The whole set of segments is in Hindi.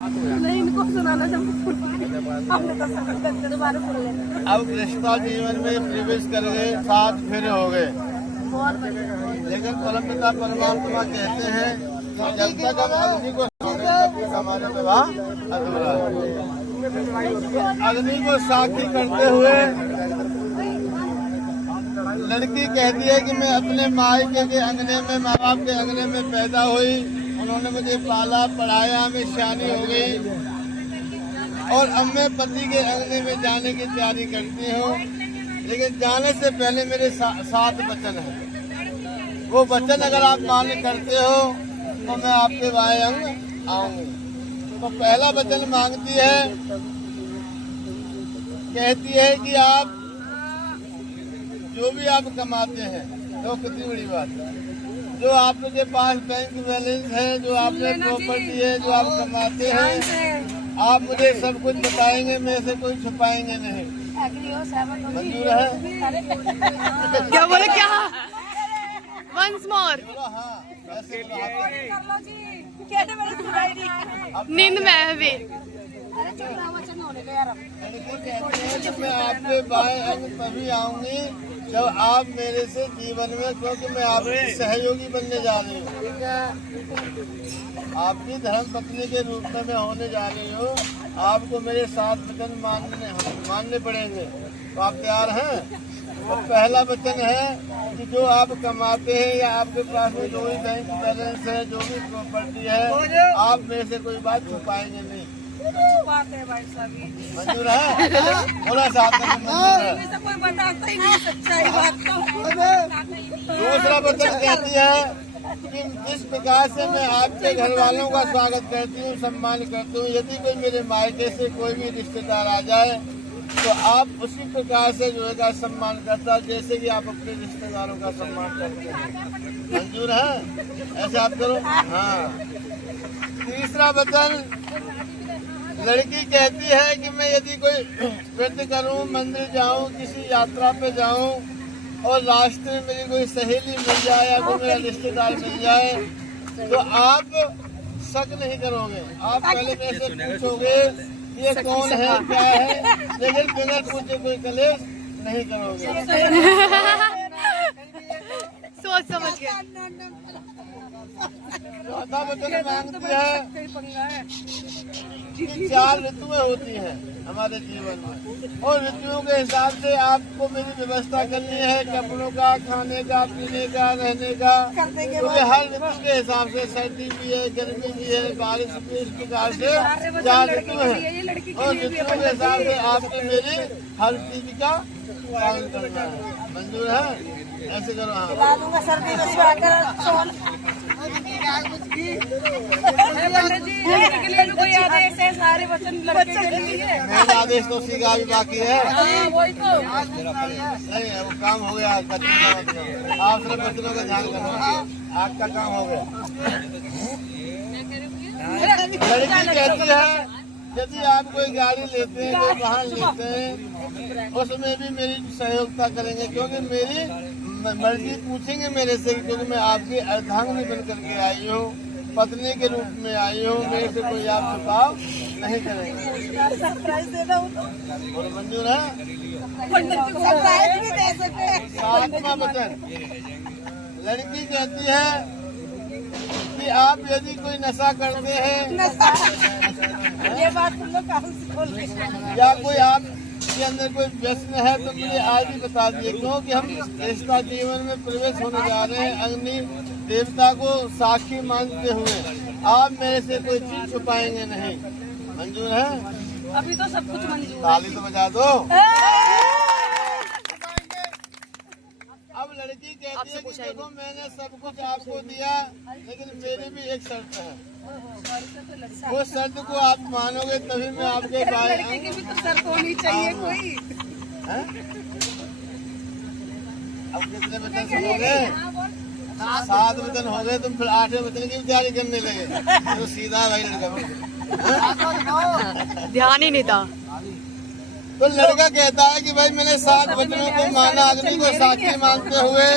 नहीं, इनको सुनाना जब हमने तो दोबारा सुन ले। अब रिश्ता जीवन में प्रवेश कर गए, 7 फेरे हो गए, बहुत बढ़िया। लेकिन परमपिता परमात्मा कहते हैं कि जब तक हम अग्नि को हमारे विवाह अधूरा है। अग्नि को साक्षी करते हुए लड़की कहती है कि मैं अपने मायके के अंगने में, माँ बाप के अंगने में पैदा हुई, उन्होंने मुझे पाला पढ़ाया, मैं शादी हो गई और अब मैं पति के अंगने में जाने की तैयारी करती हूँ। लेकिन जाने से पहले मेरे 7 वचन हैं। वो वचन अगर आप मान्य करते हो तो मैं आपके बाएं अंग आऊंगी। तो पहला वचन मांगती है, कहती है कि आप जो भी आप कमाते हैं, तो कितनी बड़ी बात है, जो आपके पास बैंक बैलेंस है, जो आपने प्रॉपर्टी है, जो आप कमाते हैं, आप मुझे सब कुछ बताएंगे, मेरे से कोई छुपाएंगे नहीं। मंजूर है? क्या बोले? क्या? Once more. हाँ, नींद में है अभी। मैं आपके बाएं अंग तभी आऊंगी जब आप मेरे से जीवन में, क्योंकि मैं आपकी सहयोगी बनने जा रही हूँ, आपकी धर्म पत्नी के रूप में मैं होने जा रही हूँ। आपको मेरे 7 वचन मानने पड़ेंगे। तो आप तैयार हैं? तो पहला वचन है कि जो आप कमाते हैं या आपके पास में जो भी बैंक बैलेंस है, जो भी प्रॉपर्टी है, आप मेरे से कोई बात छुपाएंगे नहीं। मंजूर है? थोड़ा सा मंजूर है। कोई बताता ही नहीं सच्चाई बात तो। दूसरा वचन कहती है कि जिस प्रकार से मैं आपके घर वालों का स्वागत करती हूँ, सम्मान करती हूँ, यदि कोई मेरे मायके से कोई भी रिश्तेदार आ जाए तो आप उसी प्रकार से जो है सम्मान करता, जैसे कि आप अपने रिश्तेदारों का सम्मान करते हैं। मंजूर है? ऐसे आप करो। हाँ। तीसरा वचन, लड़की कहती है कि मैं यदि कोई व्रत करूं, मंदिर जाऊं, किसी यात्रा पे जाऊं और रास्ते में मेरी कोई सहेली मिल जाए या कोई मेरा रिश्तेदार मिल जाए तो आप शक नहीं करोगे। आप पहले मेरे से पूछोगे ये कौन है, क्या है, लेकिन बिना पूछे कोई कलेश नहीं करोगे। सोच समझ के। चौथा वचन मांगती है कि 4 ऋतुएं होती हैं हमारे जीवन में, और ऋतुओं के हिसाब से आपको मेरी व्यवस्था करनी है, कपड़ों का, खाने का, पीने का, रहने का, क्योंकि हर ऋतु के हिसाब से सर्दी भी है, गर्मी भी है, बारिश भी, इस प्रकार से 4 ऋतु है, और ऋतुओं के हिसाब से आपको मेरी हर चीज का पालन करना है। मंजूर है? ऐसे करो। हाँ। सर्दी में स्वेटर, कोई आदेश है? सारे वचन लड़के के लिए। मेरा आदेश तो सीधा भी बाकी है। वही तो। नहीं, वो काम हो गया। आप सिर्फ बच्चों का ध्यान करना, आपका काम हो गया। लड़की कहती है यदि आप कोई गाड़ी लेते हैं, कोई वाहन लेते हैं, उसमें भी मेरी सहयोगिता करेंगे, क्योंकि मेरी मर्जी पूछेंगे मेरे से, क्योंकि मैं आपकी अर्धांगिनी बन करके आई हूँ, पत्नी के रूप में आई हूँ, मेरे से कोई आप छुपाव नहीं करेंगे। और मंजूर है? 7वां वचन, लड़की कहती है कि आप यदि कोई नशा करते हैं ये बात तुम लोग कहाँ से बोल रहे हैं? या कोई आप के अंदर कोई व्यसन है तो मुझे आज ही बता दिए, क्योंकि हम रिश्ता जीवन में प्रवेश होने जा रहे हैं। अग्नि देवता को साक्षी मानते हुए आप मेरे से कोई चीज छुपाएंगे नहीं। मंजूर है? अभी तो सब कुछ मंजूर है। ताली तो बजा दो। अब लड़की कहती है कि देखो मैंने सब कुछ आपको दिया, लेकिन मेरी भी एक शर्त है। वो शर्त को आप मानोगे तभी मैं आपके बाएं लड़के की भी तो शर्त होनी चाहिए कोई। अब कितने वचन सुनोगे? 7 वचन हो गए, तुम फिर 8वें वचन की तैयारी करने लगे तो सीधा भाई लड़का ध्यान ही नहीं था। तो लड़का कहता है कि भाई मैंने 7 वचनों को माना, अग्नि को साक्षी मानते हुए,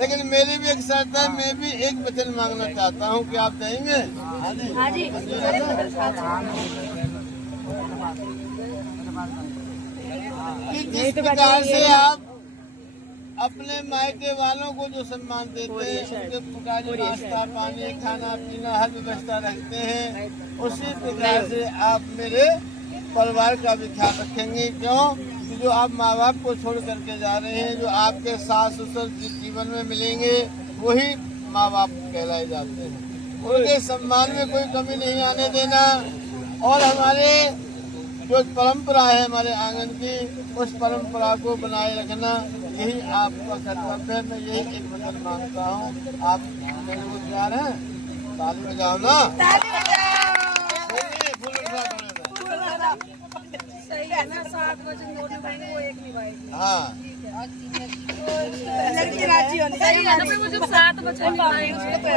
लेकिन मेरी भी एक शर्त है, मैं भी एक वचन मांगना चाहता हूँ कि आप देंगे? हाँ जी कि जिस प्रकार से आप अपने मायके वालों को जो सम्मान देते हैं, उनके प्रकार नाश्ता पानी खाना पीना हर व्यवस्था रखते हैं, उसी प्रकार से आप मेरे परिवार का भी ख्याल रखेंगे। क्यों कि जो आप माँ बाप को छोड़ करके जा रहे हैं, जो आपके सास ससुर जीवन में मिलेंगे वही माँ बाप कहलाए जाते हैं। उनके सम्मान में कोई कमी नहीं आने देना और हमारे जो परंपरा है हमारे आंगन की, उस परंपरा को बनाए रखना यही आपका कर्तव्य है। मैं यही एक वचन मांगता हूँ। आप मेरे को तैयार हैं? ताली बजाओ ना। सही है ना, 7 वचन दो निभाएंगे वो एक निभाएगी। हाँ लड़की राजी होनी चाहिए ना, मुझे 7 वचन निभाएंगे।